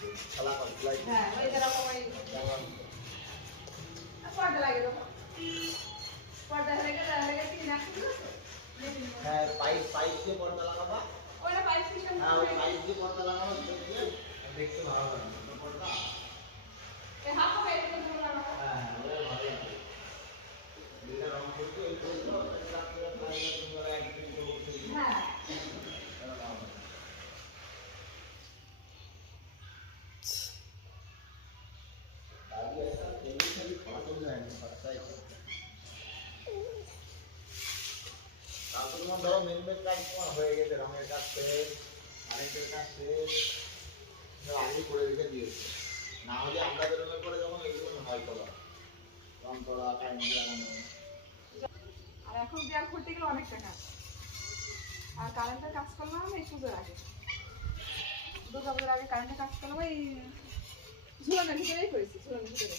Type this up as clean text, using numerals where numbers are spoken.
হ্যাঁ ওই যেরকম ওই পর্দা লাগে তো পর্দা লেগে কি না হ্যাঁ পাইপ দিয়ে পর্দা লাগাবা ওইটা পাইপ সিস্টেম হ্যাঁ ওই পাইপ দিয়ে পর্দা লাগানো দেখতে ভালো লাগে পর্দা এই হাফ হবে এটা তো লাগানো হ্যাঁ ওটা ভালো লাগে এটা রং করতে ওই করতে রাত্রে প্রায় তোমরা একদিন করতে হ্যাঁ ধরো মেন কাজ তোমার হয়ে গেছে রঙের কাজ শেষ কারেন্টের কাজ শেষ আগে করে রেখে দিয়েছে না হলে আমরা বেরোনোর পরে যখন এগুলো হয় করা রং করা কারেন্ট লাগানো আর এখন দেয়াল করতে গেলে অনেক টাকা আর কারেন্টের কাজ করলাম এই পুজোর আগে দুর্গা পুজোর আগে কারেন্টের কাজ করলাম এই ঝুলানোর ভিতরেই করেছি ঝুলানোর ভিতরে